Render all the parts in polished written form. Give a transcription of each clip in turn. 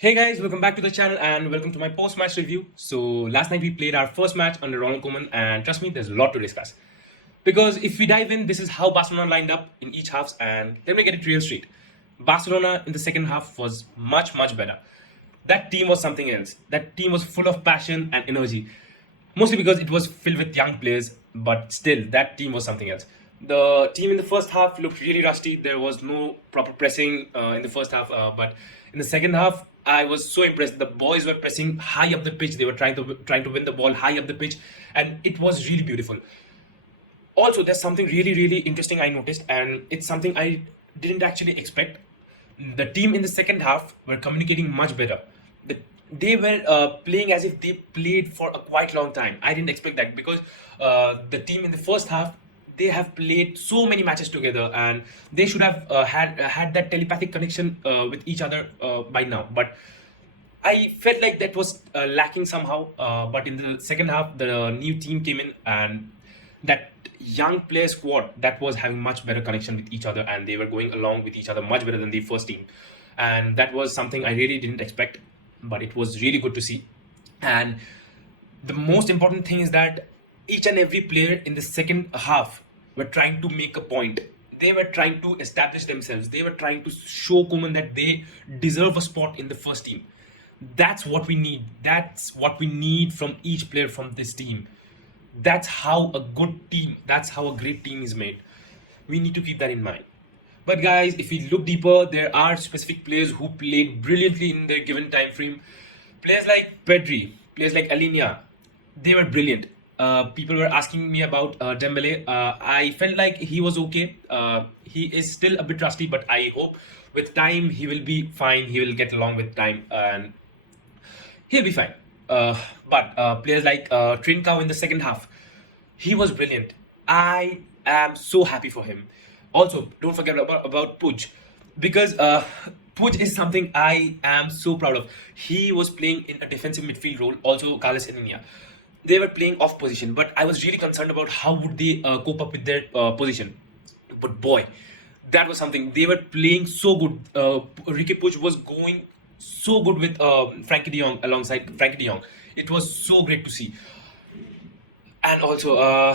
Hey guys, welcome back to the channel and welcome to my post-match review. So last night we played our first match under Ronald Koeman and trust me, there's a lot to discuss. Because if we dive in, this is how Barcelona lined up in each halves and let me get it real straight. Barcelona in the second half was much better. That team was something else. That team was full of passion and energy. Mostly because it was filled with young players, but still, that team was something else. The team in the first half looked really rusty. There was no proper pressing in the first half, but in the second half, I was so impressed. The boys were pressing high up the pitch. They were trying to win the ball high up the pitch, and it was really beautiful. Also, there's something really interesting I noticed, and it's something I didn't actually expect. The team in the second half were communicating much better. They were playing as if they played for a quite long time. I didn't expect that because the team in the first half, they have played so many matches together and they should have had that telepathic connection with each other by now. But I felt like that was lacking somehow. But in the second half, the new team came in and that young player squad that was having much better connection with each other and they were going along with each other much better than the first team. And that was something I really didn't expect, but it was really good to see. And the most important thing is that each and every player in the second half were trying to make a point. They were trying to establish themselves. They were trying to show Koeman that they deserve a spot in the first team. That's what we need. That's what we need from each player from this team. That's how a good team, that's how a great team is made. We need to keep that in mind. But guys, if we look deeper, there are specific players who played brilliantly in their given time frame. Players like Pedri, players like Alinia, they were brilliant. People were asking me about Dembele. I felt like he was okay. He is still a bit rusty, but I hope with time he will be fine. He will get along with time and he'll be fine. But players like Trincao in the second half, he was brilliant. I am so happy for him. Also, don't forget about Puj, because Puj is something I am so proud of. He was playing in a defensive midfield role. Also, Carlos Enenia. They were playing off position, but I was really concerned about how would they cope up with their position. But boy, that was something. They were playing so good. Ricky Puig was going so good with Frankie De Jong alongside Frankie De Jong. It was so great to see. And also,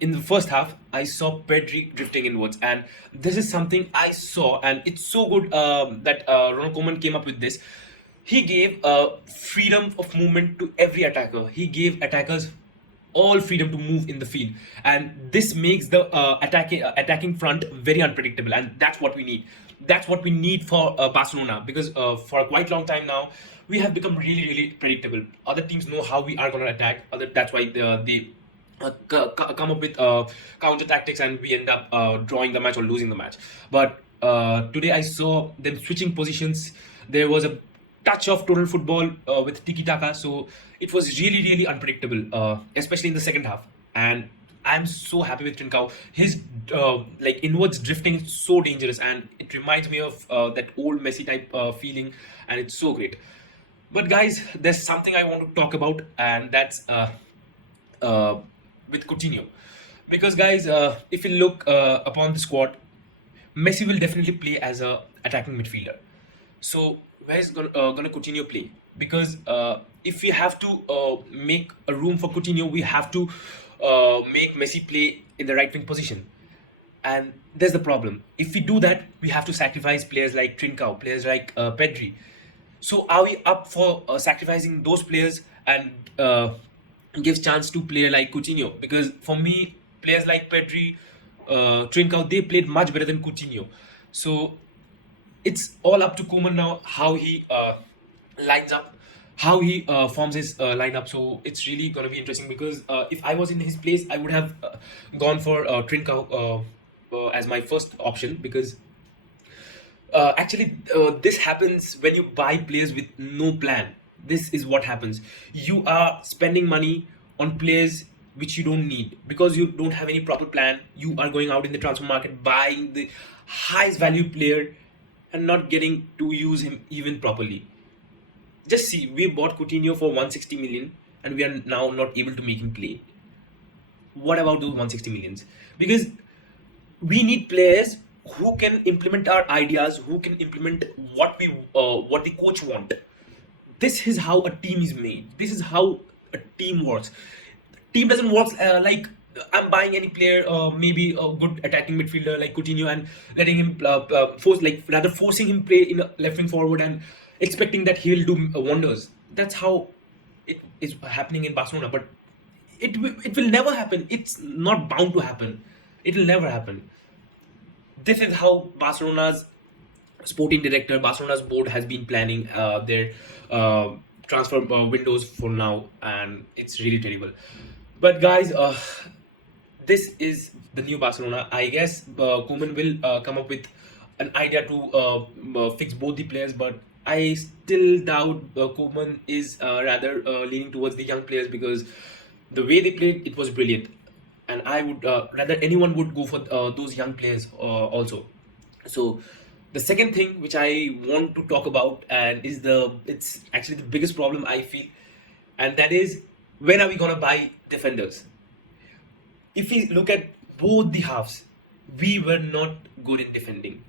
in the first half, I saw Pedri drifting inwards, and this is something I saw, and it's so good that Ronald Koeman came up with this. He gave freedom of movement to every attacker. He gave attackers all freedom to move in the field, and this makes the attacking front very unpredictable, and that's what we need. That's what we need for Barcelona because for a quite long time now we have become really predictable. Other teams know how we are going to attack. That's why they come up with counter tactics and we end up drawing the match or losing the match. But today I saw them switching positions. There was a touch of total football with tiki taka, so it was really unpredictable, especially in the second half. And I'm so happy with Trincao. His like inwards drifting is so dangerous, and it reminds me of that old Messi type feeling, and it's so great. But guys, there's something I want to talk about, and that's uh, with Coutinho. Because guys, if you look upon the squad, Messi will definitely play as a attacking midfielder. So where's gonna Coutinho play? Because if we have to make a room for Coutinho, we have to make Messi play in the right wing position. And there's the problem. If we do that, we have to sacrifice players like Trincao, players like Pedri. So are we up for sacrificing those players and gives chance to player like Coutinho? Because for me, players like Pedri, Trincao, they played much better than Coutinho. So it's all up to Koeman now how he lines up, how he forms his lineup. So it's really gonna be interesting because if I was in his place, I would have gone for Trincao as my first option because this happens when you buy players with no plan. This is what happens. You are spending money on players which you don't need because you don't have any proper plan. You are going out in the transfer market buying the highest value player and not getting to use him even properly. Just see, we bought Coutinho for 160 million and we are now not able to make him play. What about those 160 millions? Because we need players who can implement our ideas, who can implement what the coach want. This is how a team is made. This is how a team works. Team doesn't work like I'm buying any player, maybe a good attacking midfielder like Coutinho, and letting him force, like rather forcing him play in a left wing forward and expecting that he'll do wonders. That's how it is happening in Barcelona. But it will never happen. It's not bound to happen. It will never happen. This is how Barcelona's sporting director, Barcelona's board has been planning their uh, transfer windows for now, and it's really terrible. But guys, this is the new Barcelona. I guess Koeman will come up with an idea to fix both the players, but I still doubt Koeman is rather leaning towards the young players, because the way they played, it was brilliant, and I would rather anyone would go for those young players also. So the second thing which I want to talk about, and it's actually the biggest problem I feel, and that is, when are we gonna buy defenders? If we look at both the halves, we were not good in defending.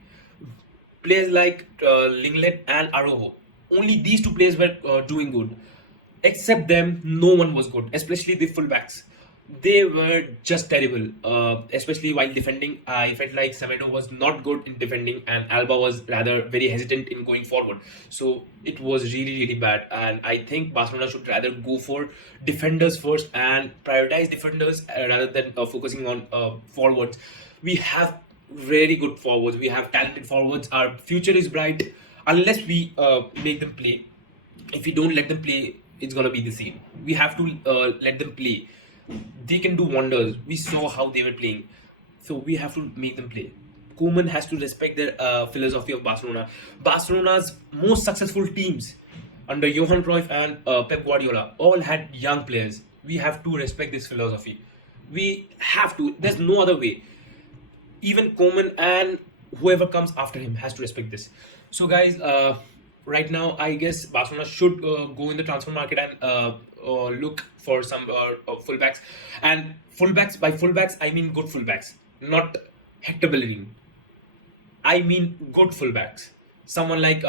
Players like Linglet and Araujo, only these two players were doing good. Except them, no one was good, especially the fullbacks. They were just terrible, especially while defending. I felt like Semedo was not good in defending, and Alba was rather very hesitant in going forward. So it was really, really bad. And I think Barcelona should rather go for defenders first and prioritize defenders rather than focusing on forwards. We have very good forwards. We have talented forwards. Our future is bright unless we make them play. If we don't let them play, it's gonna be the same. We have to let them play. They can do wonders. We saw how they were playing, so we have to make them play. Koeman has to respect their philosophy of Barcelona. Barcelona's most successful teams under Johan Cruyff and Pep Guardiola all had young players. We have to respect this philosophy. We have to. There's no other way. Even Koeman and whoever comes after him has to respect this. So, guys, right now, I guess Barcelona should go in the transfer market and look for some fullbacks. And fullbacks, by fullbacks, I mean good fullbacks, not Hector Bellerin. I mean good fullbacks. Someone like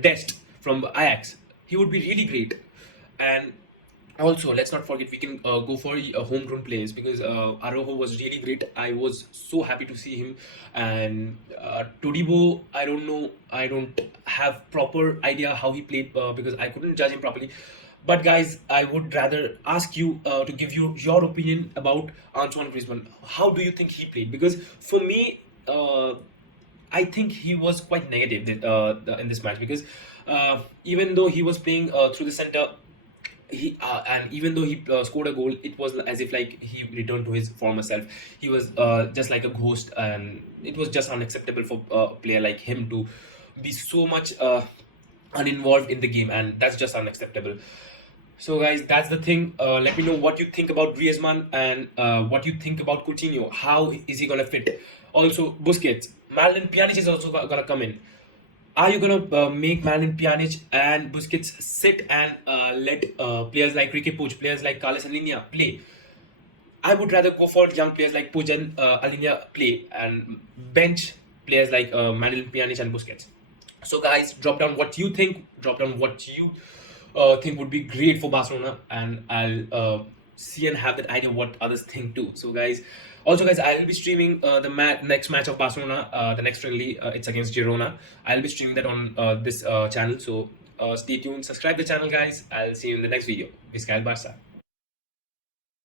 Dest from Ajax. He would be really great. And also, let's not forget, we can go for homegrown players, because Araujo was really great. I was so happy to see him. And Todibo, I don't know. I don't have proper idea how he played, because I couldn't judge him properly. But guys, I would rather ask you to give you your opinion about Antoine Griezmann. How do you think he played? Because for me, I think he was quite negative in this match, because even though he was playing through the center, and even though he scored a goal, it was as if like he returned to his former self. He was just like a ghost, and it was just unacceptable for a player like him to be so much uninvolved in the game, and that's just unacceptable. So guys, that's the thing. Let me know what you think about Griezmann, and what you think about Coutinho. How is he gonna fit? Also, Busquets, Madeline Pjanic is also gonna come in. Are you gonna make Madeline Pjanic and Busquets sit and let players like Riqui Puig, players like Carles Alina play? I would rather go for young players like Puig and Alina play, and bench players like Madeline Pjanic and Busquets. So guys, drop down what you think. Drop down what you think would be great for Barcelona, and I'll see and have that idea what others think too. So guys, also guys, I'll be streaming the next match of Barcelona, the next friendly. It's against Girona. I'll be streaming that on this channel. So stay tuned, subscribe the channel, guys. I'll see you in the next video. Vizcaya Barca.